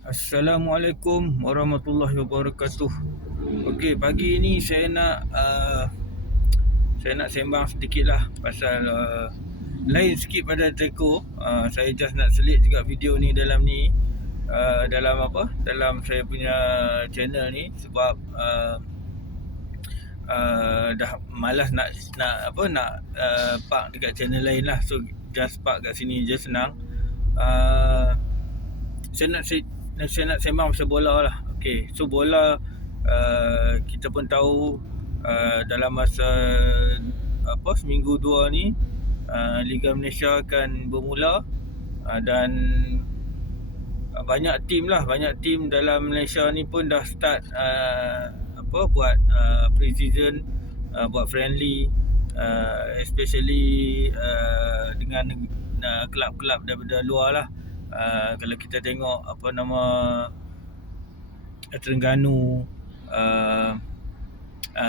Assalamualaikum warahmatullahi wabarakatuh. Okey, pagi ni saya nak sembang sedikit lah pasal lain sikit pada teko. Saya just nak selit juga video ni dalam dalam saya punya channel ni sebab dah malas nak park dekat channel lain lah. So just park kat sini je, senang. Saya nak sembang pasal bola lah. Okey, so bola kita pun tahu dalam masa seminggu dua ni Liga Malaysia akan bermula, dan banyak tim dalam Malaysia ni pun dah start buat pre-season, buat friendly, especially dengan kelab-kelab daripada luar lah. Kalau kita tengok Terengganu,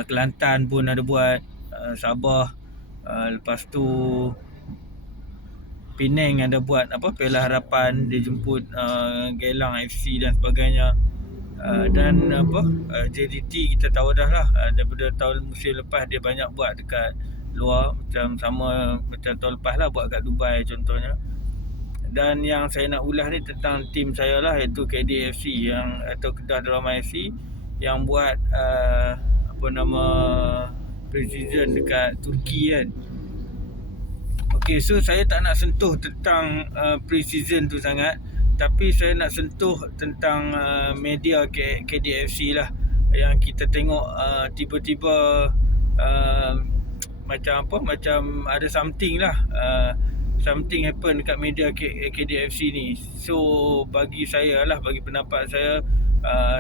Kelantan pun ada buat, Sabah, lepas tu Penang ada buat Piala Harapan, dia jemput Geylang FC dan sebagainya. Dan JDT kita tahu dah lah, daripada tahun musim lepas dia banyak buat dekat luar, macam tahun lepas lah buat kat Dubai contohnya. Dan yang saya nak ulas ni tentang tim saya lah, iaitu KDFC atau Kedah Drama FC yang buat pre-season dekat Turki kan. Okey, so saya tak nak sentuh tentang pre-season tu sangat, tapi saya nak sentuh tentang media KDFC lah, yang kita tengok tiba-tiba macam ada something lah, something happen dekat media KDFC ni. So bagi saya lah, bagi pendapat saya,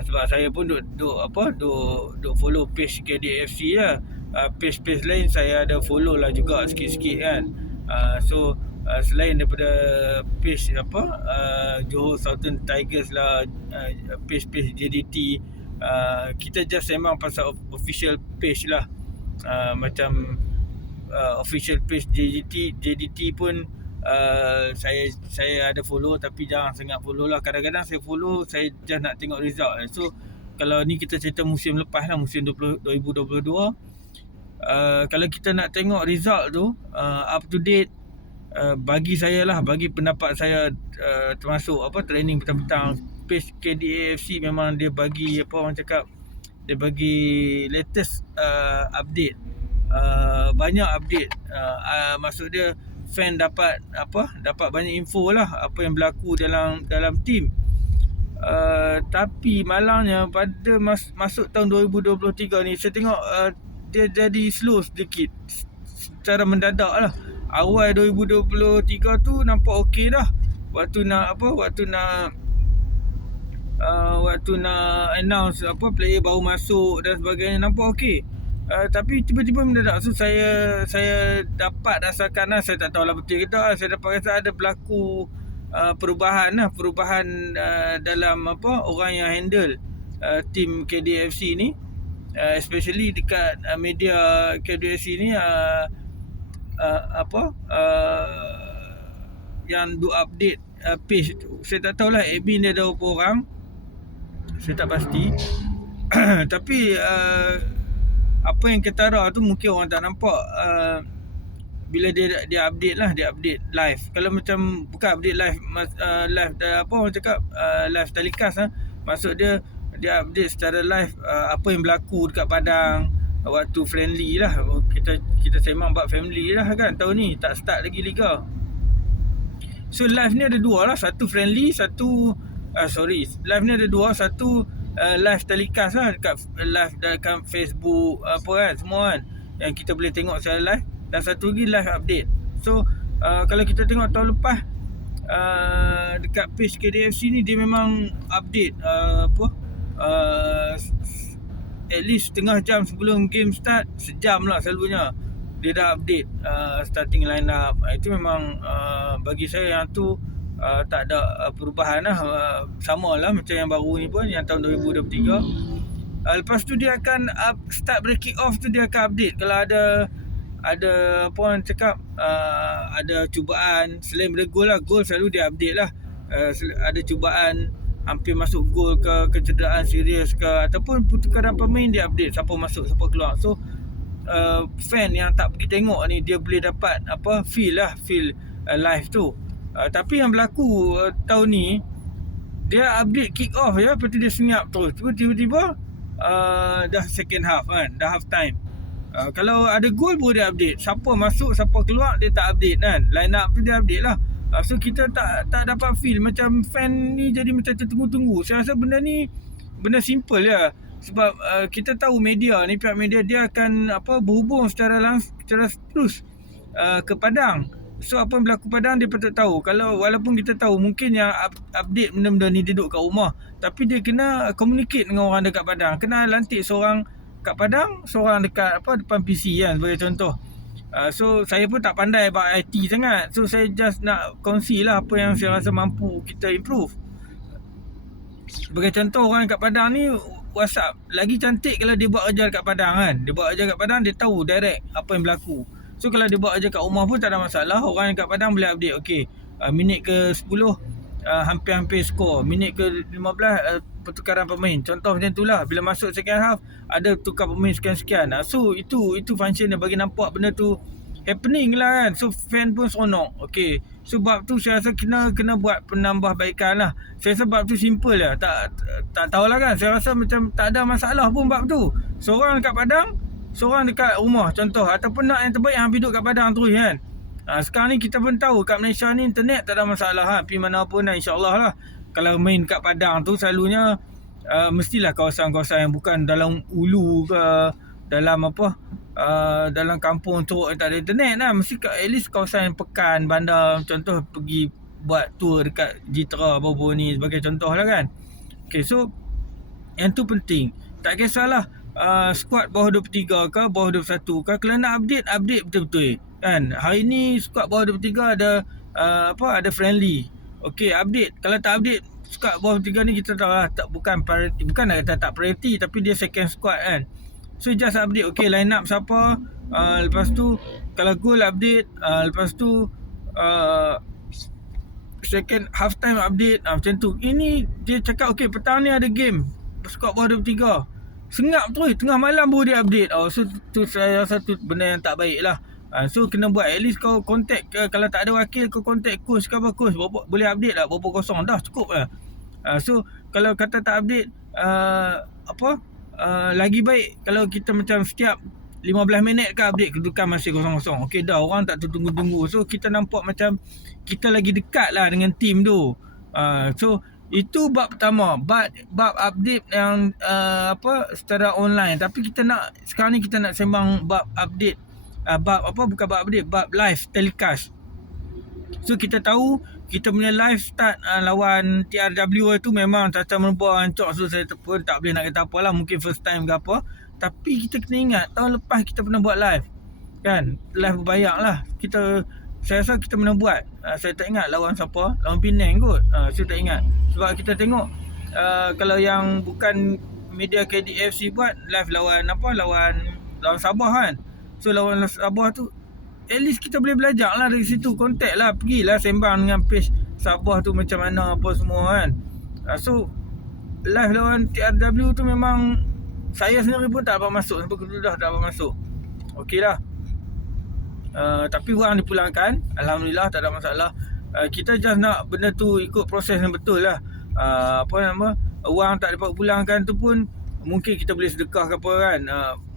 sebab saya pun duk follow page KDFC lah. Page lain saya ada follow lah juga sikit-sikit kan. So selain daripada page Johor Southern Tigers lah, page JDT, kita just sembang pasal official page lah. Macam official page JDT pun saya ada follow, tapi jarang sangat follow lah. Kadang-kadang saya follow, saya just nak tengok result. So kalau ni kita cerita musim lepas lah, musim 2022, kalau kita nak tengok result tu up to date, bagi saya lah, bagi pendapat saya, termasuk training petang-petang, page KDAFC memang dia bagi dia bagi latest update, banyak update. Maksud dia fan dapat banyak info lah apa yang berlaku dalam tim. Tapi malangnya pada masuk tahun 2023 ni, saya tengok dia jadi slow sedikit secara mendadak lah. Awal 2023 tu nampak okey dah, waktu nak announce player baru masuk dan sebagainya, nampak okey. Tapi tiba-tiba mendadak. So saya dapat rasakan lah, saya tak tahulah betul ke tak, saya dapat rasa ada berlaku perubahan dalam orang yang handle tim KDFC ni, especially dekat media KDFC ni, yang do update page tu. Saya tak tahulah admin dia ada berapa orang, saya tak pasti. Tapi apa yang ketara tu mungkin orang tak nampak bila dia update lah, dia update live. Kalau macam bukan update live, live orang cakap live telecast lah, maksud dia update secara live apa yang berlaku dekat padang waktu friendly lah. Kita sembang bab family lah kan, tahun ni tak start lagi liga. So live ni ada dua lah, satu friendly, live ni ada dua, satu live telecast lah, dekat Facebook semua kan, yang kita boleh tengok secara live, dan satu lagi live update. So kalau kita tengok tahun lepas, dekat page KDFC ni dia memang update at least setengah jam sebelum game start, sejam lah selalunya dia dah update starting line up. Itu memang bagi saya yang tu tak ada perubahan lah, sama lah macam yang baru ni pun, yang tahun 2023. Lepas tu dia akan start breaking off tu, dia akan update kalau ada orang cakap ada cubaan selain daripada gol lah. Gol selalu dia update lah. Ada cubaan hampir masuk gol ke, kecederaan serius ke, ataupun pertukaran pemain dia update siapa masuk siapa keluar. So fan yang tak pergi tengok ni dia boleh dapat feel live tu. Tapi yang berlaku tahun ni, dia update kick off ya, lepas tu dia senyap terus. Tiba-tiba dah second half kan, dah half time. Kalau ada gol baru dia update. Siapa masuk, siapa keluar dia tak update kan. Line up tu dia update lah. So kita tak dapat feel. Macam fan ni jadi macam tertunggu-tunggu. Saya rasa benda ni benda simple ya. Sebab kita tahu media ni, pihak media dia akan berhubung secara terus ke Padang. So apa yang berlaku Padang dia patut tahu. Kalau walaupun kita tahu mungkin yang update benda-benda ni duduk kat rumah, tapi dia kena communicate dengan orang dekat Padang. Kena lantik seorang kat Padang, seorang dekat depan PC kan, sebagai contoh. So saya pun tak pandai about IT sangat. So saya just nak kongsi lah apa yang saya rasa mampu kita improve. Sebagai contoh, orang kat Padang ni WhatsApp lagi cantik kalau dia buat kerja kat Padang kan. Dia buat kerja kat Padang, dia tahu direct apa yang berlaku. So kalau dia buat kerja kat rumah pun tak ada masalah. Orang yang kat Padang boleh update. Okay, minit ke 10 hampir-hampir skor. Minit ke 15 pertukaran pemain. Contoh macam itulah. Bila masuk second half ada tukar pemain sekian-sekian. So itu function dia bagi nampak benda tu happening lah kan. So fan pun seronok. Okay, sebab tu saya rasa kena buat penambahbaikan lah. Saya rasa bab tu simple lah. Tak tahulah kan. Saya rasa macam tak ada masalah pun bab tu. Seorang dekat Padang, seorang dekat rumah contoh. Ataupun nak yang terbaik yang hidup kat Padang terus kan. Sekarang ni kita pun tahu kat Malaysia ni internet tak ada masalah ha. Pergi mana pun insyaAllah lah. Kalau main kat Padang tu selalunya mestilah kawasan-kawasan yang bukan dalam ulu ke, dalam dalam kampung teruk yang tak ada internet lah. Mesti at least kawasan pekan, bandar. Contoh pergi buat tour dekat Jitra baru-baru ni sebagai contoh lah kan. Okay, so yang tu penting. Tak kisahlah squad bawah 23 ke, bawah 21 ke, kalau nak update betul-betul kan. Hari ni squad bawah 23 ada ada friendly. Okay, update. Kalau tak update squad bawah 23 ni kita tahu lah bukan priority. Bukan nak kata tak priority, tapi dia second squad kan. So just update. Okay, line up siapa, lepas tu kalau goal update, lepas tu second half time update, macam tu. Ini dia cakap okay petang ni ada game squad bawah 23, sengap terus tengah malam baru dia update. So tu saya rasa tu benda yang tak baik lah. So kena buat, at least kau contact, kalau tak ada wakil kau contact coach ke apa, coach boleh update tak berapa kosong, dah cukup lah. So kalau kata tak update, lagi baik kalau kita macam setiap 15 minit ke update kedudukan masih kosong-kosong. Okay dah, orang tak tunggu-tunggu. So kita nampak macam kita lagi dekat lah dengan team tu. So itu bab pertama, bab update yang secara online. Tapi kita nak sekarang ni kita nak sembang bab update, bukan bab update, bab live telecast. So kita tahu kita punya live start lawan TRW tu memang caca menumpah hancur. So saya pun tak boleh nak kata apa lah, mungkin first time ke apa. Tapi kita kena ingat tahun lepas kita pernah buat live kan, live berbayar lah. Saya rasa kita pernah buat, saya tak ingat lawan siapa, lawan Penang kot. Saya tak ingat. Sebab kita tengok kalau yang bukan media KDFC buat live lawan Sabah kan. So lawan Sabah tu at least kita boleh belajar lah dari situ. Contact lah, pergilah sembang dengan page Sabah tu macam mana apa semua kan. So live lawan TRW tu memang saya sendiri pun tak dapat masuk. Sampai kedua dah tak dapat masuk. Okey lah. Tapi orang dipulangkan, alhamdulillah tak ada masalah. Kita just nak benda tu ikut proses yang betul lah. Orang tak dapat pulangkan tu pun mungkin kita boleh sedekah ke apa kan.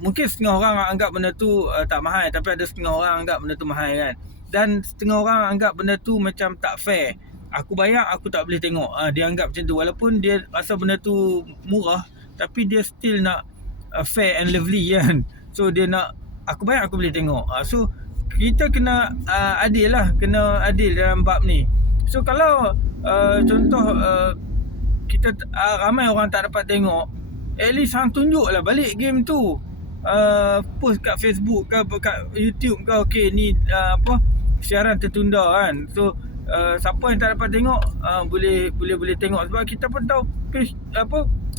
Mungkin setengah orang anggap benda tu tak mahal, tapi ada setengah orang anggap benda tu mahal kan. Dan setengah orang anggap benda tu macam tak fair. Aku bayar, aku tak boleh tengok. Dia anggap macam tu. Walaupun dia rasa benda tu murah, tapi dia still nak fair and lovely kan. So dia nak, aku bayar aku boleh tengok. So kita kena adil lah. Kena adil dalam bab ni. So kalau contoh kita ramai orang tak dapat tengok, at least hang tunjuk lah balik game tu. Post kat Facebook ke, kat YouTube ke, okay ni siaran tertunda kan. So siapa yang tak dapat tengok boleh tengok. Sebab kita pun tahu page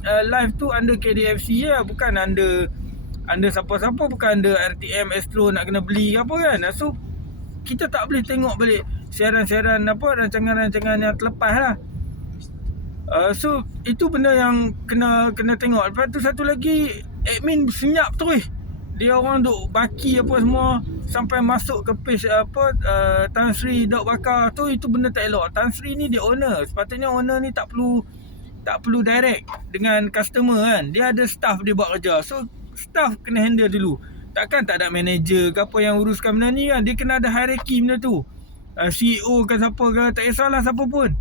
live tu under KDFC ya, bukan under siapa-siapa, bukan under RTM Astro nak kena beli apa kan. So kita tak boleh tengok balik siaran-siaran rancangan-rancangan yang terlepas lah. So itu benda yang kena tengok. Lepas tu satu lagi, admin senyap terus. Dia orang duk baki apa semua sampai masuk ke page Tan Sri Daud Bakar tu. Itu benda tak elok. Tan Sri ni dia owner. Sepatutnya owner ni tak perlu direct dengan customer kan. Dia ada staff dia buat kerja. So staff kena handle dulu. Takkan tak ada manager ke apa yang uruskan benda ni kan. Dia kena ada hierarchy benda tu. CEO ke siapa ke, tak kisahlah siapa pun.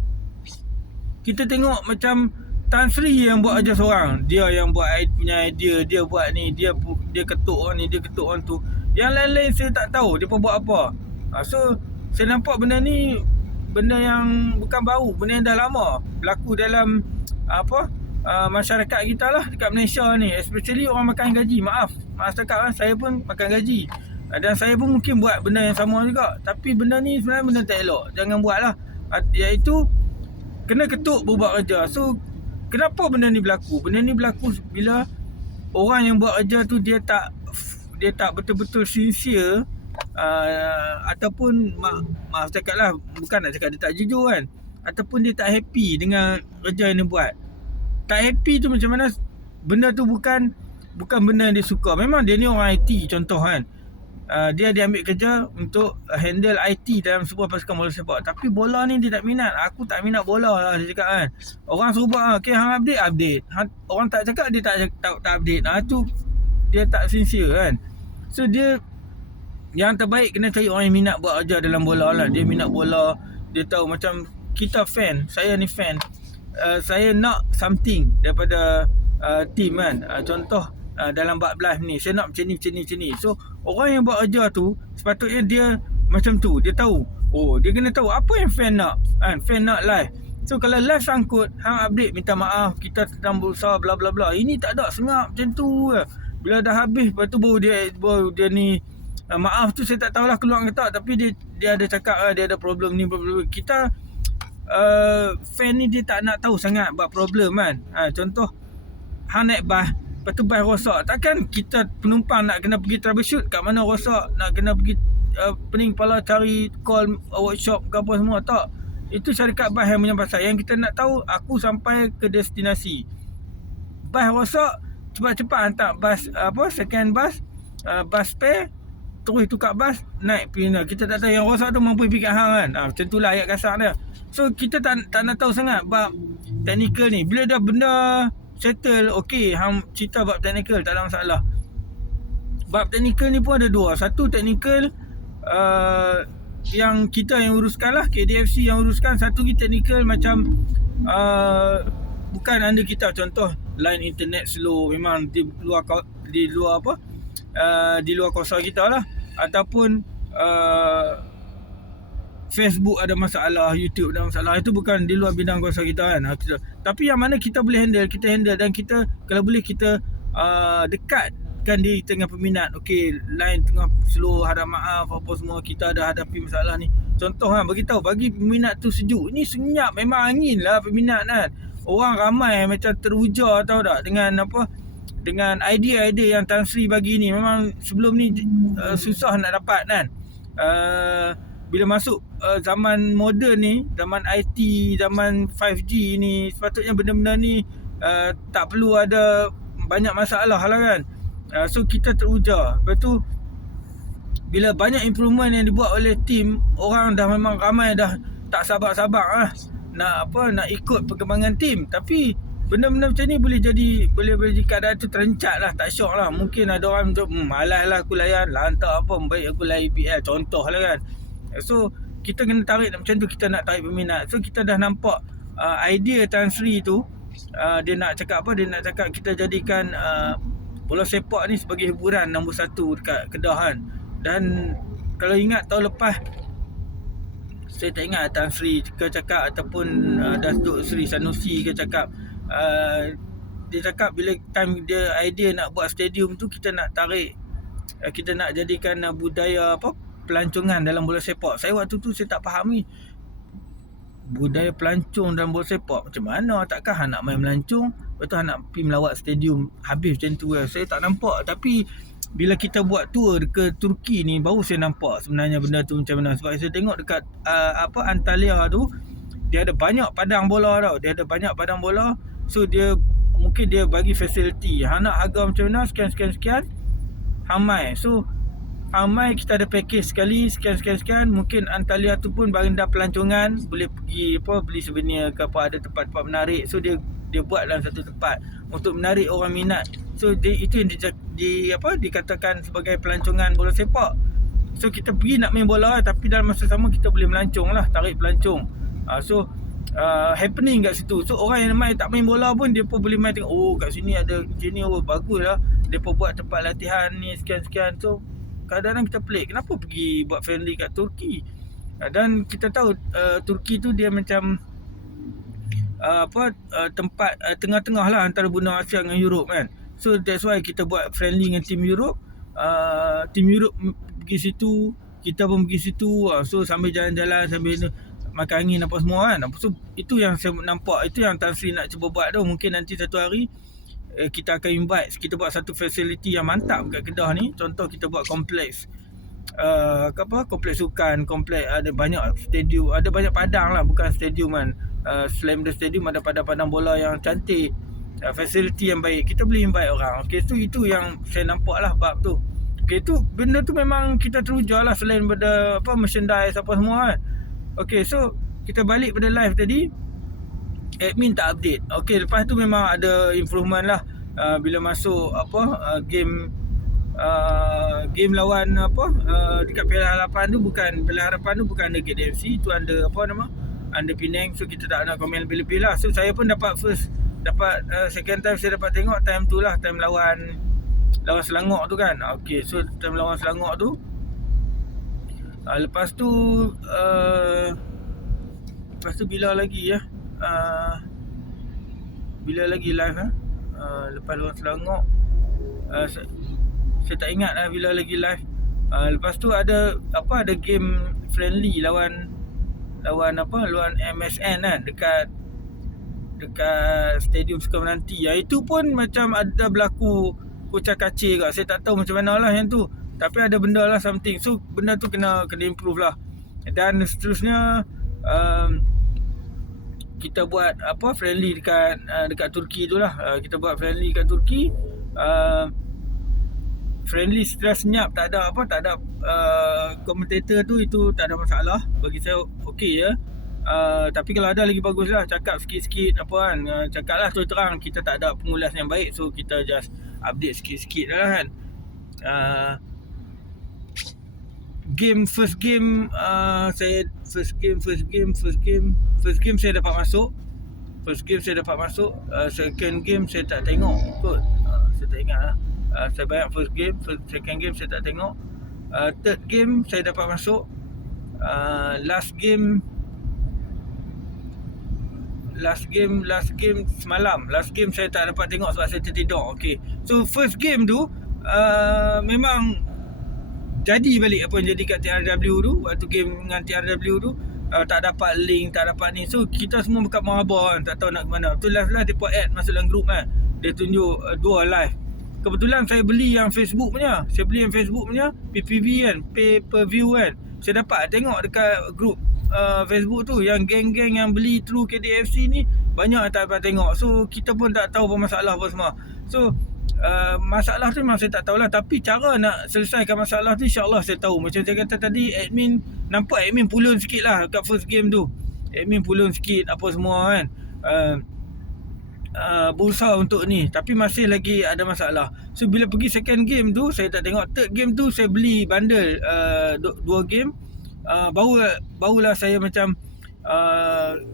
Kita tengok macam Tan Sri yang buat kerja seorang. Dia yang buat punya idea. Dia buat ni. Dia ketuk orang ni. Dia ketuk orang tu. Yang lain-lain saya tak tahu dia pun buat apa. So saya nampak benda ni benda yang bukan baru. Benda yang dah lama berlaku dalam masyarakat kita lah dekat Malaysia ni. Especially orang makan gaji. Maaf cakap lah, saya pun makan gaji. Dan saya pun mungkin buat benda yang sama juga. Tapi benda ni sebenarnya benda tak elok. Jangan buat lah. Iaitu kena ketuk buat kerja. So kenapa benda ni berlaku? Benda ni berlaku bila orang yang buat kerja tu dia tak betul-betul sincere, ataupun maaf cakap lah, bukan nak cakap dia tak jujur kan, ataupun dia tak happy dengan kerja yang dia buat. Tak happy tu macam mana? Benda tu bukan benda yang dia suka. Memang dia ni orang IT contoh kan. Dia ambil kerja untuk handle IT dalam sebuah pasukan bola sepak. Tapi bola ni dia tak minat. Aku tak minat bola lah, dia cakap kan. Orang suruh buat, okay, hang update. Orang tak cakap, dia tak update. Tu dia tak sincere kan. So dia, yang terbaik kena cari orang yang minat buat kerja dalam bola lah. Dia minat bola. Dia tahu macam kita fan. Saya ni fan. Saya nak something daripada team kan. Contoh dalam bab live ni, saya nak macam ni. So orang yang buat kerja tu sepatutnya dia macam tu. Dia tahu, dia kena tahu apa yang fan nak kan. Fan nak live. So kalau live sangkut, hang update, minta maaf, kita sedang berusaha bla bla bla. Ini tak ada, sengap macam tu. Bila dah habis, lepas tu baru dia ni maaf tu saya tak tahulah keluar ke tak. Tapi dia ada cakap dia ada problem ni, problem. Kita fan ni dia tak nak tahu sangat buat problem kan. Contoh hang naik bas, lepas tu bas rosak. Takkan kita penumpang nak kena pergi troubleshoot kat mana rosak, nak kena pergi pening kepala cari call workshop ke apa semua. Tak. Itu syarikat bas yang punya pasal. Yang kita nak tahu, aku sampai ke destinasi, bas rosak, cepat-cepat hantar bas second bas, bas spare, terus tukar bas, naik pergi. Kita tak tahu yang rosak tu mampu pergi kat hang kan. Macam itulah ayat kasar dia. So kita tak nak tahu sangat bab technical ni. Bila dah benda settle, okey, hang cerita bab technical, tak ada masalah. Bab technical ni pun ada dua. Satu technical yang kita yang uruskan lah, KDFC yang uruskan. Satu lagi technical macam bukan under kita. Contoh line internet slow, memang di luar kuasa kita lah. Ataupun Facebook ada masalah, YouTube ada masalah. Itu bukan di luar bidang kuasa kita kan. Tapi yang mana kita boleh handle, kita handle. Dan kita kalau boleh kita dekatkan diri tengah peminat. Okey, line tengah slow, harap maaf apa semua, kita ada hadapi masalah ni. Contoh kan, beritahu, bagi peminat tu sejuk. Ini senyap, memang angin lah peminat kan. Orang ramai macam teruja tahu tak dengan idea-idea yang Tan Sri bagi ni. Memang sebelum ni susah nak dapat kan. Bila masuk zaman moden ni, zaman IT, zaman 5G ni, sepatutnya benda-benda ni tak perlu ada banyak masalah lah kan. So kita teruja. Lepas tu bila banyak improvement yang dibuat oleh tim, orang dah memang ramai dah tak sabar-sabar lah nak ikut perkembangan tim. Tapi benda-benda macam ni boleh jadi keadaan tu terencat lah, tak syok lah. Mungkin ada orang macam malas lah aku layan, lantak apa, baik aku layan EPL contoh lah kan. So kita kena tarik macam tu, kita nak tarik peminat. So kita dah nampak idea Tan Sri tu, dia nak cakap apa, dia nak cakap kita jadikan bola sepak ni sebagai hiburan nombor 1 dekat Kedah kan. Dan kalau ingat tahun lepas, saya tak ingat Tan Sri ke cakap ataupun Datuk Sri Sanusi ke cakap, dia cakap bila time dia idea nak buat stadium tu, kita nak tarik, kita nak jadikan budaya pelancongan dalam bola sepak. Saya waktu tu saya tak faham ni, budaya pelancong dalam bola sepak macam mana. Takkan nak main melancong, lepas tu nak pergi melawat stadium habis macam tu lah. Saya tak nampak. Tapi bila kita buat tour ke Turki ni, baru saya nampak sebenarnya benda tu macam mana. Sebab saya tengok dekat Antalya tu, dia ada banyak padang bola tau. Dia ada banyak padang bola. So dia mungkin dia bagi facility. Hang nak harga macam mana, sekian. Hang mai. So hang mai, kita ada package sekali sekian. Mungkin Antalya tu pun barang pelancongan, boleh pergi beli souvenir ke apa, ada tempat-tempat menarik. So dia buat dalam satu tempat untuk menarik orang minat. So itu yang dikatakan sebagai pelancongan bola sepak. So kita pergi nak main bola, tapi dalam masa sama kita boleh melancong lah, tarik pelancong. So happening kat situ. So orang yang main tak main bola pun, dia pun boleh main tengok, oh kat sini ada jenis, oh bagus lah, dia pun buat tempat latihan ni sekian. So kadang-kadang kita pelik, kenapa pergi buat friendly kat Turki? Dan kita tahu Turki tu dia macam tempat tengah-tengah lah antara benua Asia dengan Europe kan. So that's why kita buat friendly dengan tim Europe. Tim Europe pergi situ, kita pun pergi situ. So sambil jalan-jalan, sambil makan angin apa semua kan. So itu yang saya nampak, itu yang Tan Sri nak cuba buat tu. Mungkin nanti satu hari kita akan invite, kita buat satu facility yang mantap kat Kedah ni. Contoh kita buat kompleks kompleks sukan, kompleks ada banyak stadium, ada banyak padang lah, bukan stadium kan. Selain the stadium, ada padang-padang bola yang cantik, facility yang baik, kita boleh invite orang. Okay, so itu yang saya nampak lah bab tu. Okay, tu benda tu memang kita teruja lah, selain pada merchandise apa semua kan. Okay, so kita balik pada live tadi, admin tak update. Okay, lepas tu memang ada improvement lah. Bila masuk game lawan dekat Piala Harapan tu, bukan under KDFC, tu under under Penang. So kita tak nak komen lebih-lebih lah. So saya pun dapat second time saya dapat tengok time tu lah, time lawan Selangor tu kan. Okay, so time lawan Selangor tu, lepas tu bila lagi live lepas lawan Selangor, saya tak ingat lah bila lagi live. Lepas tu ada game friendly lawan MSN kan, dekat Stadium Sukamananti. Itu pun macam ada berlaku kocak-kacir kat. Saya tak tahu macam mana lah yang tu, tapi ada benda lah something. So benda tu kena improve lah. Dan seterusnya kita buat friendly dekat Turki tu lah. Kita buat friendly kat Turki. Friendly setelah senyap, tak ada komentator tu, itu tak ada masalah bagi saya, okey ya. Tapi kalau ada lagi bagus lah, cakap sikit-sikit cakap lah terus terang. Kita tak ada pengulas yang baik, so kita just update sikit-sikit lah kan. First game saya dapat masuk. Second game saya tak tengok kot. Saya tak ingat lah. Saya banyak second game saya tak tengok. Third game saya dapat masuk. Last game semalam. Last game saya tak dapat tengok sebab saya tertidur. Okay, so first game tu memang jadi balik apa yang jadi kat TRW tu. Waktu game dengan TRW tu, tak dapat link, tak dapat ni. So kita semua dekat Mahabar kan, tak tahu nak ke mana. Tu live dia put add masuk dalam group kan. Dia tunjuk 2 live. Kebetulan saya beli yang Facebook punya. PPV kan, pay per view kan. Saya dapat tengok dekat group Facebook tu, yang geng-geng yang beli through KDFC ni banyak tak dapat tengok. So kita pun tak tahu apa masalah apa semua. So masalah tu memang saya tak tahulah, tapi cara nak selesaikan masalah tu insya-Allah saya tahu. Macam saya kata tadi, nampak admin pulun sikit lah kat first game tu. Admin pulun sikit apa semua kan. Berusaha untuk ni, tapi masih lagi ada masalah. So bila pergi second game tu saya tak tengok. Third game tu saya beli bundle 2 game. Barulah saya macam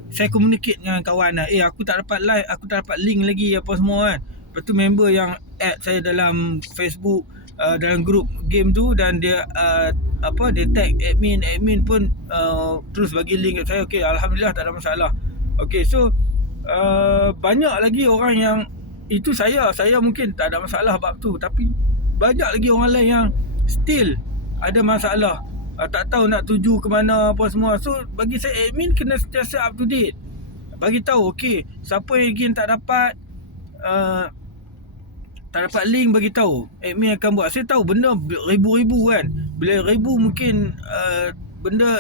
saya communicate dengan kawan lah. Aku tak dapat live, aku tak dapat link lagi apa semua kan. Lepas tu member yang add saya dalam Facebook, dalam group game tu, dan dia dia tag admin pun terus bagi link kat saya. Okay, alhamdulillah tak ada masalah. Okay, so banyak lagi orang yang, itu saya mungkin tak ada masalah bab tu, tapi banyak lagi orang lain yang still ada masalah, tak tahu nak tuju ke mana apa semua. So bagi saya, admin kena sentiasa up to date, bagi tahu okey siapa yang tak dapat link, bagi tahu admin akan buat. Saya tahu benda ribu-ribu kan, bila ribu mungkin benda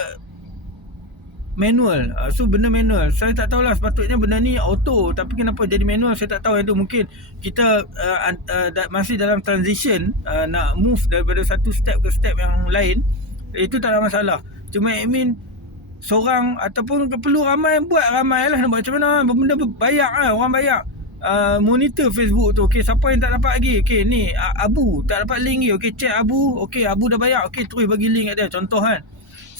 manual. So benda manual, saya tak tahulah, sepatutnya benda ni auto, tapi kenapa jadi manual saya tak tahu. Itu mungkin kita masih dalam transition, nak move daripada satu step ke step yang lain. Itu tak ada masalah. Cuma admin seorang ataupun perlu ramai lah nak buat macam mana. Benda bayar lah, orang bayar. Monitor Facebook tu. Okay, siapa yang tak dapat lagi? Okay, ni Abu tak dapat link lagi. Okay, chat Abu. Okay, Abu dah bayar. Okay, terus bagi link kat dia. Contoh kan.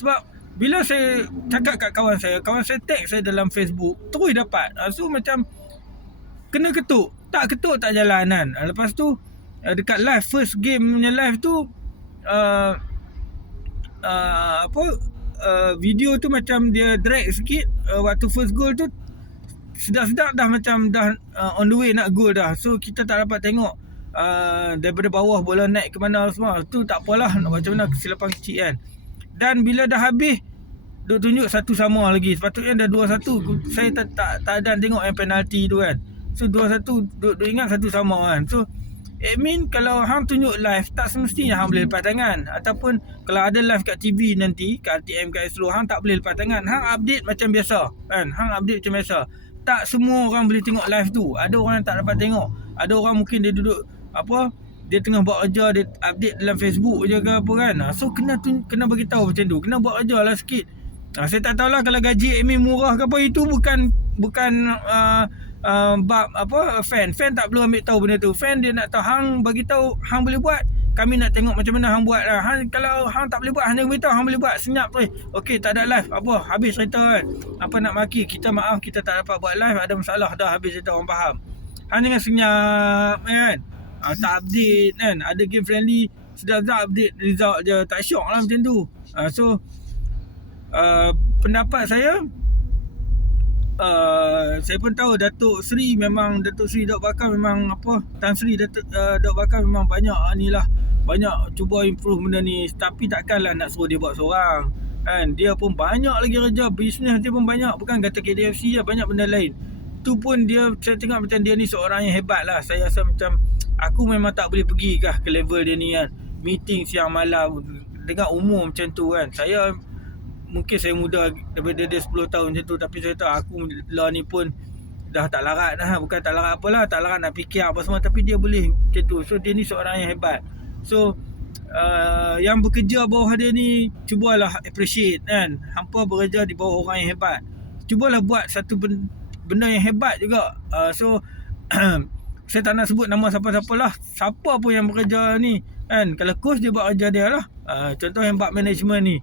Sebab bila saya cakap kat kawan saya tag saya dalam Facebook, terus dapat. So macam kena ketuk. Tak ketuk tak jalan kan. Lepas tu dekat live, first game punya live tu, video tu macam dia drag sikit. Waktu first goal tu sedap-sedap dah, macam dah on the way nak goal dah. So kita tak dapat tengok daripada bawah bola naik ke mana semua. Tu tak apalah, nak macam mana kesilapan kecil kan. Dan bila dah habis, duk tunjuk satu sama lagi. Sepatutnya dah 2-1. Saya tak ada tengok yang penalti tu kan. So 2-1, duk ingat satu sama kan. So admin kalau hang tunjuk live, tak semestinya hang boleh lepas tangan. Ataupun kalau ada live kat TV nanti, kat RTM, kat Astro, hang tak boleh lepas tangan. Hang update macam biasa kan. Hang update macam biasa. Tak semua orang boleh tengok live tu. Ada orang yang tak dapat tengok. Ada orang mungkin dia duduk dia tengah buat kerja, dia update dalam Facebook je ke apa kan. So kena bagi tahu macam tu. Kena buat kerja lah sikit. Saya tak tahulah kalau gaji admin murah ke apa. Itu bukan bab fan tak perlu ambil tahu benda tu. Fan dia nak tahu, hang bagi tahu hang boleh buat, kami nak tengok macam mana hang buat lah. Kalau hang tak boleh buat, hang beritahu hang boleh buat, senyap tu. Okey, tak ada live, habis cerita kan. Apa nak maki, kita maaf kita tak dapat buat live, ada masalah dah, habis cerita, orang faham. Hang jangan senyap kan. Tak update kan. Ada game friendly sudah update result je, tak syok lah macam tu. So pendapat saya pun tahu Datuk Sri Datuk Bakar memang Tan Sri Datuk Bakar memang banyak cuba improve benda ni. Tapi takkanlah nak suruh dia buat seorang kan. Dia pun banyak lagi kerja, bisnes dia pun banyak. Bukan kata KDFC je, banyak benda lain. Tu pun saya tengok macam dia ni seorang yang hebat lah. Saya rasa macam aku memang tak boleh pergi ke level dia ni kan. Meeting siang malam dengan umur macam tu kan. Mungkin saya muda daripada dia 10 tahun macam tu. Tapi saya tahu aku lah ni pun dah tak larat dah. Bukan tak larat apalah, tak larat nak fikir apa semua. Tapi dia boleh macam tu. So dia ni seorang yang hebat. So yang bekerja bawah dia ni, cubalah appreciate kan. Hampa bekerja di bawah orang yang hebat, cubalah buat satu benda yang hebat juga. So saya tak nak sebut nama siapa-siapa lah. Siapa pun yang bekerja ni kan, kalau coach dia buat kerja dia lah. Contoh yang buat management ni,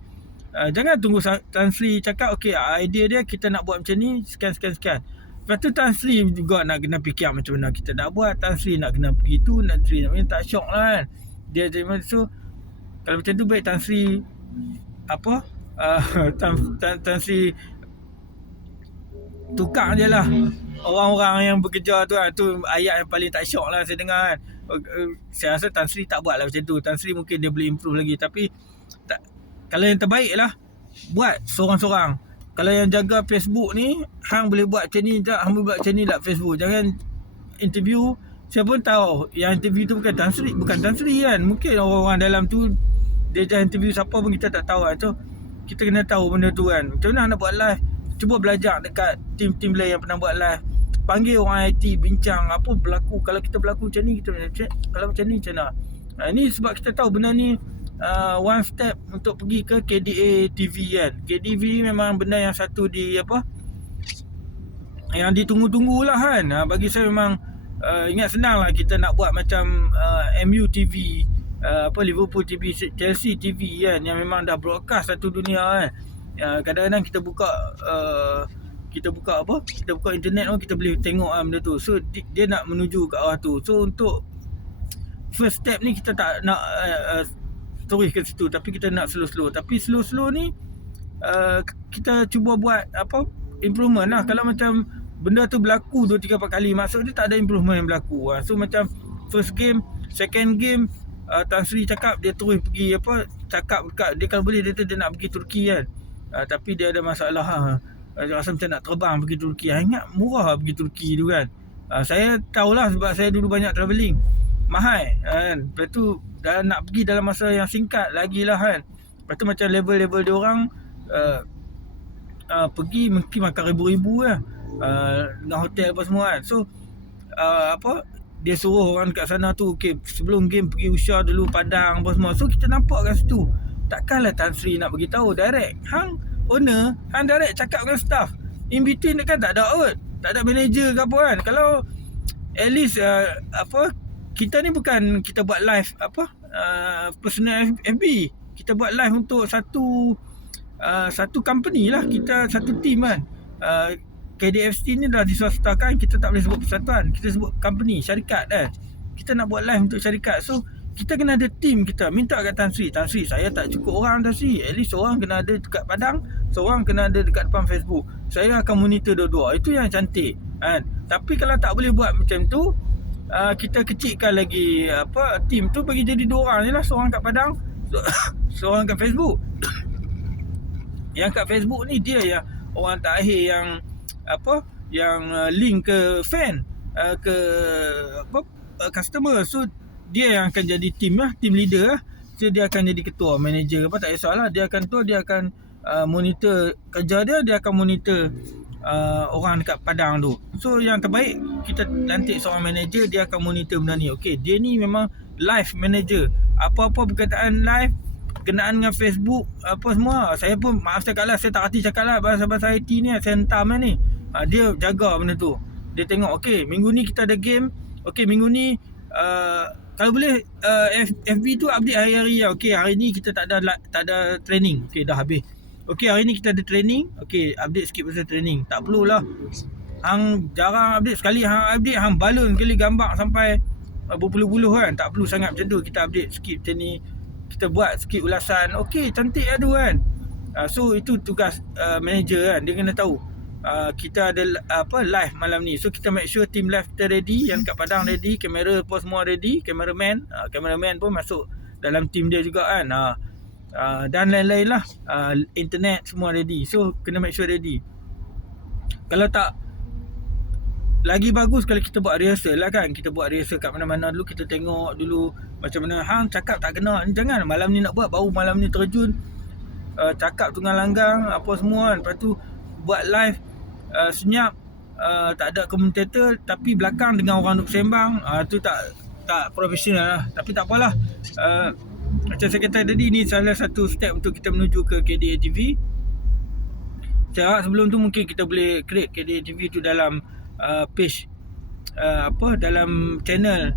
jangan tunggu Tan Sri cakap okey, idea dia kita nak buat macam ni, sekian. Lepas tu Tan Sri juga nak kena fikir macam mana kita nak buat. Tan Sri nak kena pergi tu, Tan Sri nak tak syok lah kan. Dia jadi so kalau macam tu baik Tan Sri Tan Sri tukar je lah orang-orang yang bekerja tu kan. Tu ayat yang paling tak syok lah saya dengar kan. Saya rasa Tan Sri tak buat lah macam tu. Tan Sri mungkin dia boleh improve lagi. Tapi kalau yang terbaik lah, buat seorang-seorang. Kalau yang jaga Facebook ni, hang boleh buat macam ni tak, hang boleh buat macam ni lah Facebook. Jangan interview. Saya pun tahu yang interview tu bukan Tan Sri kan. Mungkin orang-orang dalam tu dia jangan interview siapa pun, kita tak tahu kan. So kita kena tahu benda tu kan. Macam mana nak buat live. Cuba belajar dekat tim-tim lain yang pernah buat live. Panggil orang IT, bincang apa berlaku. Kalau kita berlaku macam ni, kita kalau macam ni macam mana. Ini sebab kita tahu benda ni one step untuk pergi ke KDA TV kan. KDV memang benda yang satu yang ditunggu-tunggu lah kan. Bagi saya memang ingat senang lah kita nak buat macam MU TV, Liverpool TV, Chelsea TV kan, yang memang dah broadcast satu dunia kan. Kadang-kadang kita buka internet pun kita boleh tengok benda tu. So dia nak menuju ke arah tu. So untuk first step ni kita tak nak terus ke situ, tapi kita nak slow-slow. Tapi slow-slow ni kita cuba buat improvement lah. Kalau macam benda tu berlaku 2-3 kali, maksud dia tak ada improvement yang berlaku. So macam first game, second game, Tan Sri cakap dia terus pergi cakap dekat dia, kalau boleh dia nak pergi Turki kan. Tapi dia ada masalah rasa macam nak terbang pergi Turki. Ingat murah pergi Turki tu kan. Saya tahulah sebab saya dulu banyak travelling, mahal kan. Lepas tu dah nak pergi dalam masa yang singkat lagi lah kan. Lepas tu macam level dia orang pergi mungkin makan ribu-ribu lah, dengan hotel apa semua kan. So dia suruh orang kat sana tu, okay, sebelum game pergi Usha dulu, Padang apa semua. So kita nampak kat situ, takkanlah Tan Sri nak bagi tahu direct. Hang owner, hang direct cakap dengan staff. In between kan tak ada out, tak ada manager ke apa kan. Kalau at least kita ni bukan kita buat live personal FB, kita buat live untuk satu company lah, kita satu team kan. KDFC ni dah diswastakan, kita tak boleh sebut persatuan, kita sebut company, syarikat kan. Kita nak buat live untuk syarikat, so kita kena ada team. Kita minta kat Tan Sri, saya tak cukup orang Tan Sri, at least seorang kena ada dekat Padang, seorang kena ada dekat depan Facebook. Saya akan monitor dua-dua, itu yang cantik kan. Tapi kalau tak boleh buat macam tu, kita kecilkan lagi team tu, bagi jadi 2 orang je lah, seorang kat Padang, seorang kat Facebook. Yang kat Facebook ni dia yang orang terakhir yang link ke fan, ke customer. So dia yang akan jadi team lah, team leader lah. So dia akan jadi ketua, manager apa, tak kisahlah. Dia akan monitor kerja dia akan monitor orang dekat Padang tu. So yang terbaik, kita lantik seorang manager, dia akan monitor benda ni. Okay, dia ni memang live manager, apa-apa berkaitan live, kenaan dengan Facebook apa semua. Saya pun maaf cakap lah, saya tak reti cakap lah bahasa-bahasa IT ni, saya hentam lah ni. Dia jaga benda tu. Dia tengok, okay, minggu ni kita ada game, okay, minggu ni kalau boleh FB tu update hari-hari lah. Okay, hari ni kita tak ada training, okay, dah habis. Okay, hari ni kita ada training, okay, update sikit pasal training. Tak perlulah hang jarang update, sekali hang update, hang balun sekali gambar sampai berpuluh-puluh kan. Tak perlu sangat macam tu. Kita update sikit macam ni, kita buat sikit ulasan, okay, cantik lah tu kan. So itu tugas manager kan, dia kena tahu kita ada live malam ni. So kita make sure team live kita ready, yang kat Padang ready, kamera pun semua ready, cameraman pun masuk dalam team dia juga kan. Dan lain-lain lah, internet semua ready. So kena make sure ready. Kalau tak, lagi bagus kalau kita buat rehearsal lah kan. Kita buat rehearsal kat mana-mana dulu, kita tengok dulu macam mana. Hang cakap tak kena, jangan malam ni nak buat, baru malam ni terjun, cakap tunggang langgang apa semua kan. Lepas tu buat live senyap, tak ada komentator, tapi belakang dengan orang duk sembang, tu tak profesional lah. Tapi tak apalah, macam saya kata tadi, ni salah satu step untuk kita menuju ke KDA TV. Saya harap sebelum tu mungkin kita boleh create KDA TV tu dalam page, dalam channel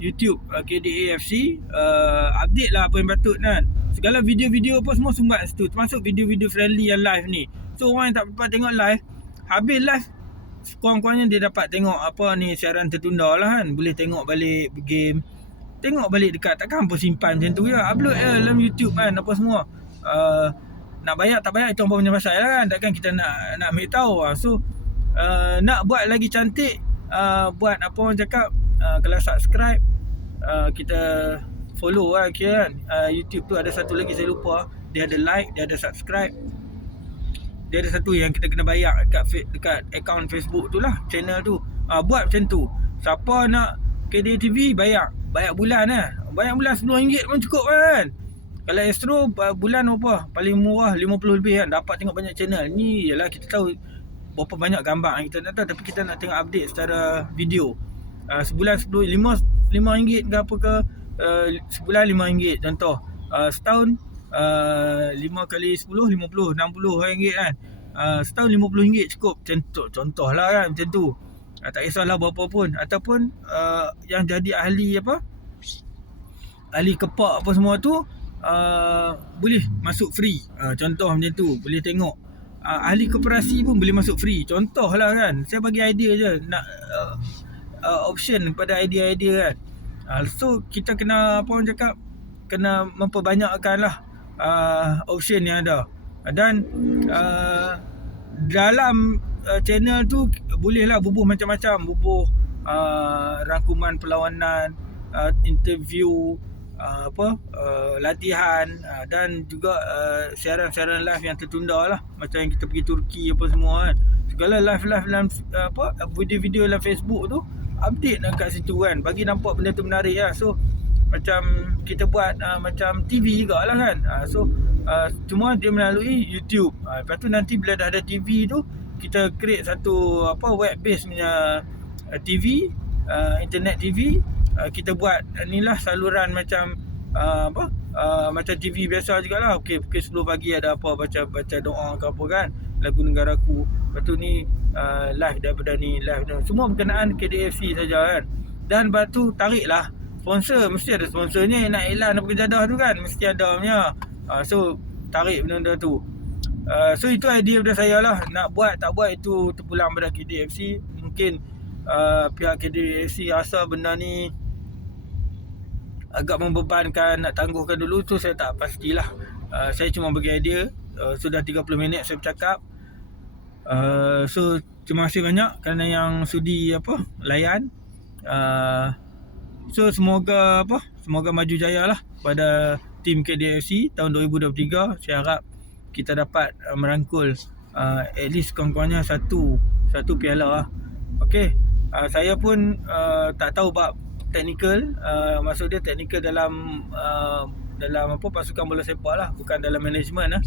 YouTube KDA FC. Update lah apa yang patut kan. Segala video-video apa semua sumbat situ, termasuk video-video friendly yang live ni. So orang yang tak dapat tengok live, habis live kurang-kurangnya dia dapat tengok siaran tertunda lah kan. Boleh tengok balik game, tengok balik dekat, takkan hampa simpan macam tu je, upload dalam YouTube kan apa semua. Nak bayar tak bayar itu hampa punya pasal lah kan. Takkan kita nak ambil tahu. So nak buat lagi cantik, buat apa orang cakap, kalau subscribe, kita follow lah kira kan. YouTube tu ada satu lagi saya lupa, dia ada like, dia ada subscribe, dia ada satu yang kita kena bayar dekat akaun Facebook tu lah, channel tu. Buat macam tu. Siapa nak KDA TV, bayar bulan lah. Bayar bulan RM10 pun cukup kan. Kalau Astro bulan apa, paling murah 50 lebih kan, dapat tengok banyak channel. Ni ialah kita tahu berapa banyak gambar yang kita nak tahu, tapi kita nak tengok update secara video. Sebulan RM5 ke apa ke, sebulan RM5 contoh. Setahun 5 kali 10, 50, RM60 kan. Setahun RM50 cukup. Contoh lah kan macam tu. Tak kisahlah berapa pun. Ataupun yang jadi ahli ahli kepak apa semua tu, boleh masuk free. Contoh macam tu, boleh tengok. Ahli koperasi pun boleh masuk free. Contoh lah kan. Saya bagi idea je, nak option pada idea-idea kan. So kita kena apa orang cakap, kena memperbanyakkan lah option yang ada. Dan dalam channel tu bolehlah bubuh macam-macam, bubuh rangkuman perlawanan, interview, latihan, dan juga siaran-siaran live yang tertunda lah, macam yang kita pergi Turki apa semua kan. Segala live dalam video-video dalam Facebook tu update kat situ kan, bagi nampak benda tu menarik lah. So macam kita buat macam TV juga lah kan. So cuma dia melalui YouTube. Lepas tu nanti bila dah ada TV tu, kita create satu web base punya TV, internet TV. Kita buat inilah saluran macam macam TV biasa jugalah. Okey, pukul 10 pagi ada apa, baca doa ke apa kan, lagu negaraku. Lepas tu ni live daripada ni, live ni. Semua berkenaan KDFC saja kan. Dan lepas tu tariklah sponsor, mesti ada sponsornya. Nak iklan apa kejadah tu kan, mesti ada punya. So tarik benda tu. So itu idea daripada saya lah. Nak buat tak buat itu terpulang pada KDFC. Mungkin pihak KDFC rasa benda ni agak membebankan, nak tangguhkan dulu tu, saya tak pastilah. Saya cuma bagi idea. Sudah 30 minit saya bercakap. So terima kasih banyak kerana yang sudi layan. So semoga maju jaya lah pada tim KDFC tahun 2023. Saya harap kita dapat merangkul at least kurang-kurangnya satu piala lah. Okey, saya pun tak tahu bab technical, maksud dia technical dalam pasukan bola sepak lah, bukan dalam management lah.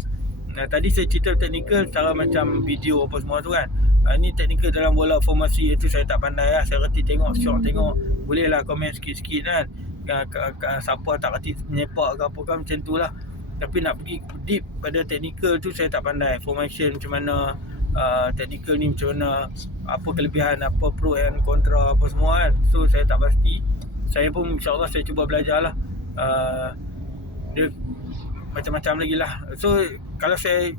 Tadi saya cerita technical secara macam video apa semua tu kan. Ini technical dalam bola formasi itu saya tak pandai lah. Saya reti tengok shot, boleh lah komen sikit-sikit kan. Siapa tak reti menyepak ke apa kan, macam tu lah. Tapi nak pergi deep pada technical tu saya tak pandai. Formation macam mana, technical ni macam mana, apa kelebihan, apa pro and kontra apa semua kan. So saya tak pasti. Saya pun insyaAllah saya cuba belajar lah. Dia macam-macam lagi lah. So kalau saya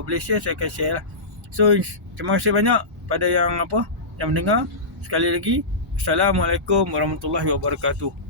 boleh share, saya akan share lah. So terima kasih banyak pada yang mendengar. Sekali lagi, Assalamualaikum warahmatullahi wabarakatuh.